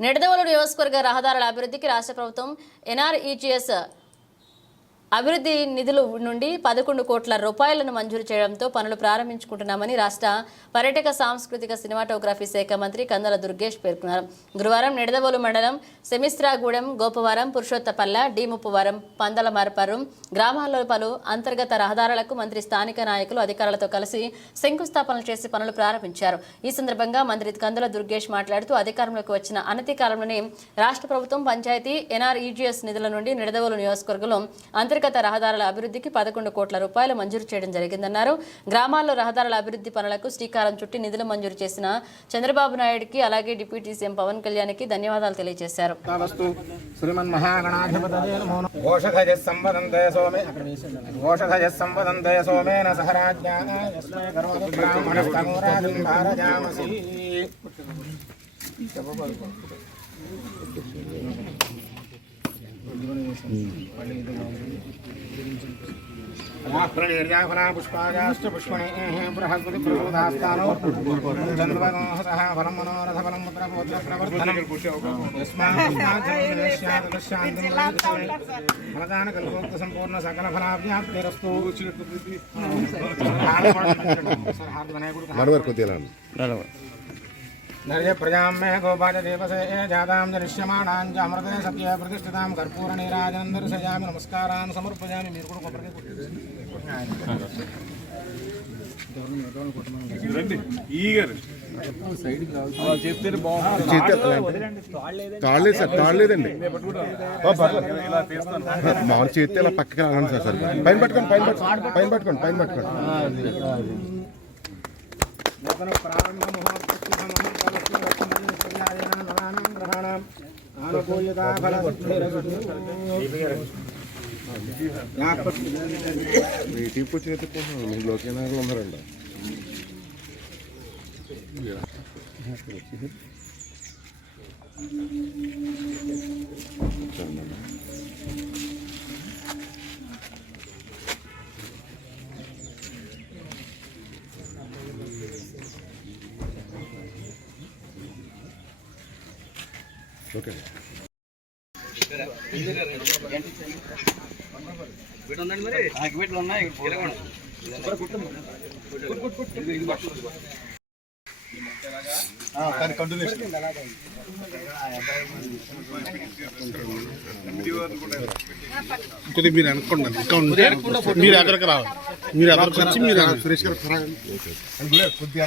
నిడదవోలు నియోజకవర్గ రహదారుల అభివృద్ధికి రాష్ట్ర ప్రభుత్వం ఎన్ఆర్ఈజీఎస్ అభివృద్ధి నిధుల నుండి పదకొండు కోట్ల రూపాయలను మంజూరు చేయడంతో పనులు ప్రారంభించుకుంటున్నామని రాష్ట్ర పర్యాటక సాంస్కృతిక సినిమాటోగ్రఫీ శాఖ మంత్రి కందల దుర్గేష్ పేర్కొన్నారు. గురువారం నిడదవోలు మండలం సెమిస్త్రాగూడెం గోపవరం పురుషోత్తపల్ల డిముప్పవరం పందల మరపరం గ్రామాల్లో పలు అంతర్గత రహదారులకు మంత్రి స్థానిక నాయకులు అధికారులతో కలిసి శంకుస్థాపనలు చేసి పనులు ప్రారంభించారు. ఈ సందర్భంగా మంత్రి కందుల దుర్గేష్ మాట్లాడుతూ అధికారంలోకి వచ్చిన అనతి కాలంలోనే రాష్ట్ర ప్రభుత్వం పంచాయతీ ఎన్ఆర్ఈజీఎస్ నిధుల నుండి నిడదవోలు నియోజకవర్గంలో అంతర్గత రహదారుల అభివృద్ధికి పదకొండు కోట్ల రూపాయలు మంజూరు చేయడం జరిగిందన్నారు. గ్రామాల్లో రహదారుల అభివృద్ధి పనులకు శ్రీకారం చుట్టి నిధులు మంజూరు చేసిన చంద్రబాబు నాయుడుకి అలాగే డిప్యూటీ సీఎం పవన్ కళ్యాణ్కి ధన్యవాదాలు తెలియజేశారు. వస్తు శ్రీమన్మహాగణాధిపతయే సోమేన पुष्पागाश्च पुष्पणैः बृहस्पति మీరు కూడా కొబ్బరికాయ కొట్టండి. రండి ఈగర్ చెప్తే బాగుంటుంది తాళ్ళలేదు సార్ తాళ్ళలేదండి ఇలా తీస్తాను మామూలు చేస్తే ఇలా పక్కకి రాగండి సార్ పైన పట్టుకోండి పైన పట్టుకోండి పైన పట్టుకోండి పైన పట్టుకోండి. ప్రారంభ ముహూర్తస్య సమం వచ్చిన రత్నం సర్యాదేన ఉన్నారండి ఓకే. కొద్దిగా మీరు అనుకోండి ఇంకా మీరు ఎదరికి రావాలి? మీరు ఎదరికి వచ్చి మీరు సురేష్ గారు కొద్దిగా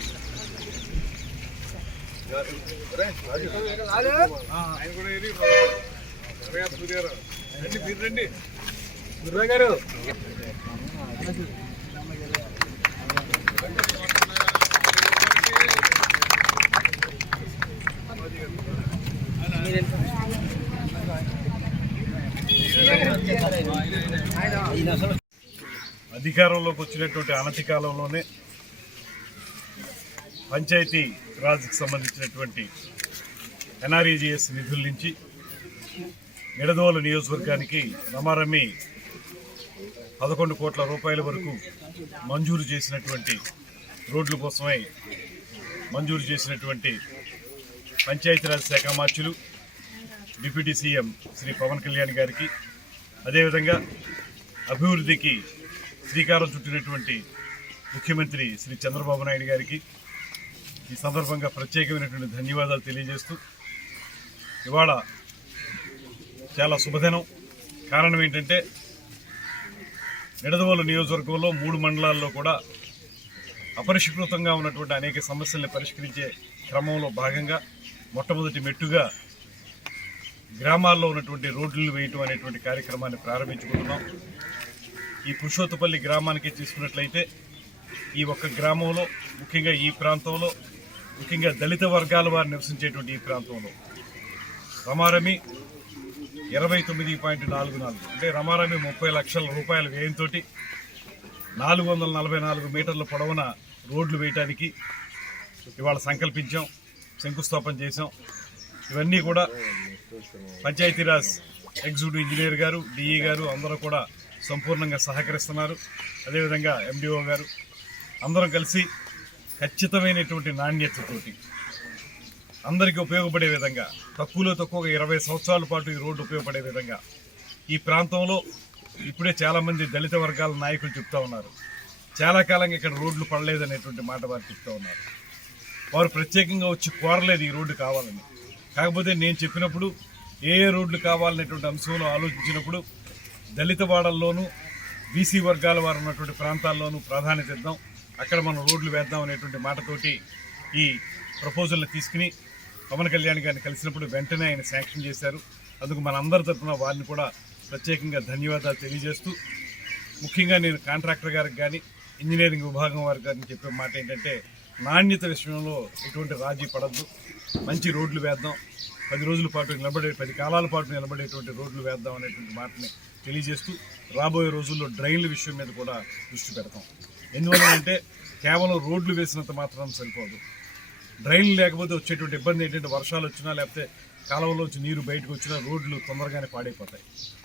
రండి గుర్రా గారు అధికారంలోకి వచ్చినటువంటి అనతి కాలంలోనే పంచాయతీ రాజ్కి సంబంధించినటువంటి ఎన్ఆర్ఈజిఎస్ నిధుల నుంచి నిడదవోలు నియోజకవర్గానికి రమారమ్మి పదకొండు కోట్ల రూపాయల వరకు మంజూరు చేసినటువంటి రోడ్ల కోసమై మంజూరు చేసినటువంటి పంచాయతీరాజ్ శాఖ మార్చులు డిప్యూటీ సీఎం శ్రీ పవన్ కళ్యాణ్ గారికి అదేవిధంగా అభివృద్ధికి శ్రీకారం చుట్టినటువంటి ముఖ్యమంత్రి శ్రీ చంద్రబాబు నాయుడు గారికి ఈ సందర్భంగా ప్రత్యేకమైనటువంటి ధన్యవాదాలు తెలియజేస్తూ ఇవాళ చాలా శుభదినం. కారణం ఏంటంటే నిడదవోలు నియోజకవర్గంలో మూడు మండలాల్లో కూడా అపరిష్కృతంగా ఉన్నటువంటి అనేక సమస్యల్ని పరిష్కరించే క్రమంలో భాగంగా మొట్టమొదటి మెట్టుగా గ్రామాల్లో ఉన్నటువంటి రోడ్లు వేయటం అనేటువంటి కార్యక్రమాన్ని ప్రారంభించుకుంటున్నాం. ఈ పురుషోత్తపల్లి గ్రామానికి తీసుకున్నట్లయితే ఈ ఒక్క గ్రామంలో ముఖ్యంగా ఈ ప్రాంతంలో ముఖ్యంగా దళిత వర్గాల వారు నివసించేటువంటి ఈ ప్రాంతంలో రమారమి ఇరవై తొమ్మిది పాయింట్ నాలుగు నాలుగు అంటే రమారమి ముప్పై లక్షల రూపాయల వ్యయంతో నాలుగు వందల నలభై నాలుగు మీటర్ల పొడవున రోడ్లు వేయటానికి ఇవాళ సంకల్పించాం శంకుస్థాపన చేశాం. ఇవన్నీ కూడా పంచాయతీరాజ్ ఎగ్జిక్యూటివ్ ఇంజనీర్ గారు డిఈ గారు అందరూ కూడా సంపూర్ణంగా సహకరిస్తున్నారు. అదేవిధంగా ఎండిఓ గారు అందరం కలిసి ఖచ్చితమైనటువంటి నాణ్యతతోటి అందరికీ ఉపయోగపడే విధంగా తక్కువలో తక్కువ ఇరవై సంవత్సరాల పాటు ఈ రోడ్డు ఉపయోగపడే విధంగా ఈ ప్రాంతంలో ఇప్పుడే చాలామంది దళిత వర్గాల నాయకులు చెప్తా ఉన్నారు. చాలా కాలంగా ఇక్కడ రోడ్లు పడలేదనేటువంటి మాట వారు చెప్తా ఉన్నారు. వారు ప్రత్యేకంగా వచ్చి కోరలేదు ఈ రోడ్డు కావాలని. కాకపోతే నేను చెప్పినప్పుడు ఏ ఏ రోడ్లు కావాలనేటువంటి అంశంలో ఆలోచించినప్పుడు దళిత వాడల్లోనూ బీసీ వర్గాల వారు ఉన్నటువంటి ప్రాంతాల్లోనూ ప్రాధాన్యత ఇద్దాం. అక్కడ మనం రోడ్లు వేద్దాం అనేటువంటి మాటతోటి ఈ ప్రపోజల్ని తీసుకుని పవన్ కళ్యాణ్ గారిని కలిసినప్పుడు వెంటనే ఆయన శాంక్షన్ చేశారు. అందుకు మన అందరి తరఫున వారిని కూడా ప్రత్యేకంగా ధన్యవాదాలు తెలియజేస్తూ ముఖ్యంగా నేను కాంట్రాక్టర్ గారికి కానీ ఇంజనీరింగ్ విభాగం వారికి కానీ చెప్పే మాట ఏంటంటే నాణ్యత విషయంలో ఎటువంటి రాజీ పడద్దు. మంచి రోడ్లు వేద్దాం. పది రోజుల పాటు నిలబడే పది కాలాల పాటు నిలబడేటువంటి రోడ్లు వేద్దాం అనేటువంటి మాటని తెలియజేస్తూ రాబోయే రోజుల్లో డ్రైన్ల విషయం మీద కూడా దృష్టి పెడతాం. ఎందువల్ల అంటే కేవలం రోడ్లు వేసినంత మాత్రం సరిపోదు. డ్రైన్లు లేకపోతే వచ్చేటువంటి ఇబ్బంది ఏంటంటే వర్షాలు వచ్చినా లేకపోతే కాలువలోంచి వచ్చి నీరు బయటకు వచ్చినా రోడ్లు తొందరగానే పాడైపోతాయి.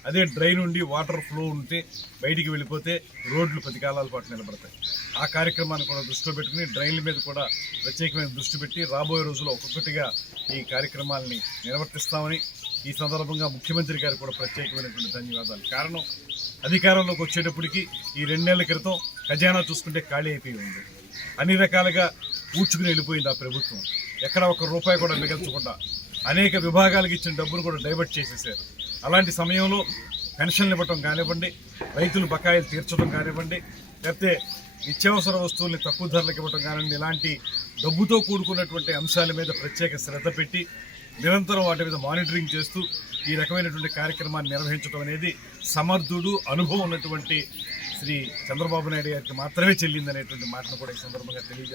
అదే డ్రైన్ ఉండి వాటర్ ఫ్లో ఉంటే బయటికి వెళ్ళిపోతే రోడ్లు పది కాలాల పాటు నిలబడతాయి. ఆ కార్యక్రమాన్ని కూడా దృష్టిలో పెట్టుకుని డ్రైన్ల మీద కూడా ప్రత్యేకమైన దృష్టి పెట్టి రాబోయే రోజుల్లో ఒక్కొక్కటిగా ఈ కార్యక్రమాలని నిర్వర్తిస్తామని ఈ సందర్భంగా ముఖ్యమంత్రి గారికి కూడా ప్రత్యేకమైనటువంటి ధన్యవాదాలు. కారణం అధికారంలోకి వచ్చేటప్పటికి ఈ రెండేళ్ళ క్రితం ఖజానా చూసుకుంటే ఖాళీ అయిపోయి ఉంది. అన్ని రకాలుగా ఊడ్చుకుని వెళ్ళిపోయింది ఆ ప్రభుత్వం. ఎక్కడ ఒక రూపాయి కూడా మిగల్చకుండా అనేక విభాగాలకు ఇచ్చిన డబ్బులు కూడా డైవర్ట్ చేసేసారు. అలాంటి సమయంలో పెన్షన్లు ఇవ్వటం కానివ్వండి రైతులు బకాయిలు తీర్చడం కానివ్వండి లేకపోతే నిత్యావసర వస్తువుల్ని తక్కువ ధరలకు ఇవ్వటం కానివ్వండి ఇలాంటి డబ్బుతో కూడుకున్నటువంటి అంశాల మీద ప్రత్యేక శ్రద్ధ పెట్టి నిరంతరం వాటి మీద మానిటరింగ్ చేస్తూ ఈ రకమైనటువంటి కార్యక్రమాన్ని నిర్వహించడం అనేది సమర్థుడు అనుభవం ఉన్నటువంటి శ్రీ చంద్రబాబు నాయుడు గారికి మాత్రమే చెల్లిందనేటువంటి మాటను కూడా ఈ సందర్భంగా తెలియజేస్తున్నాను.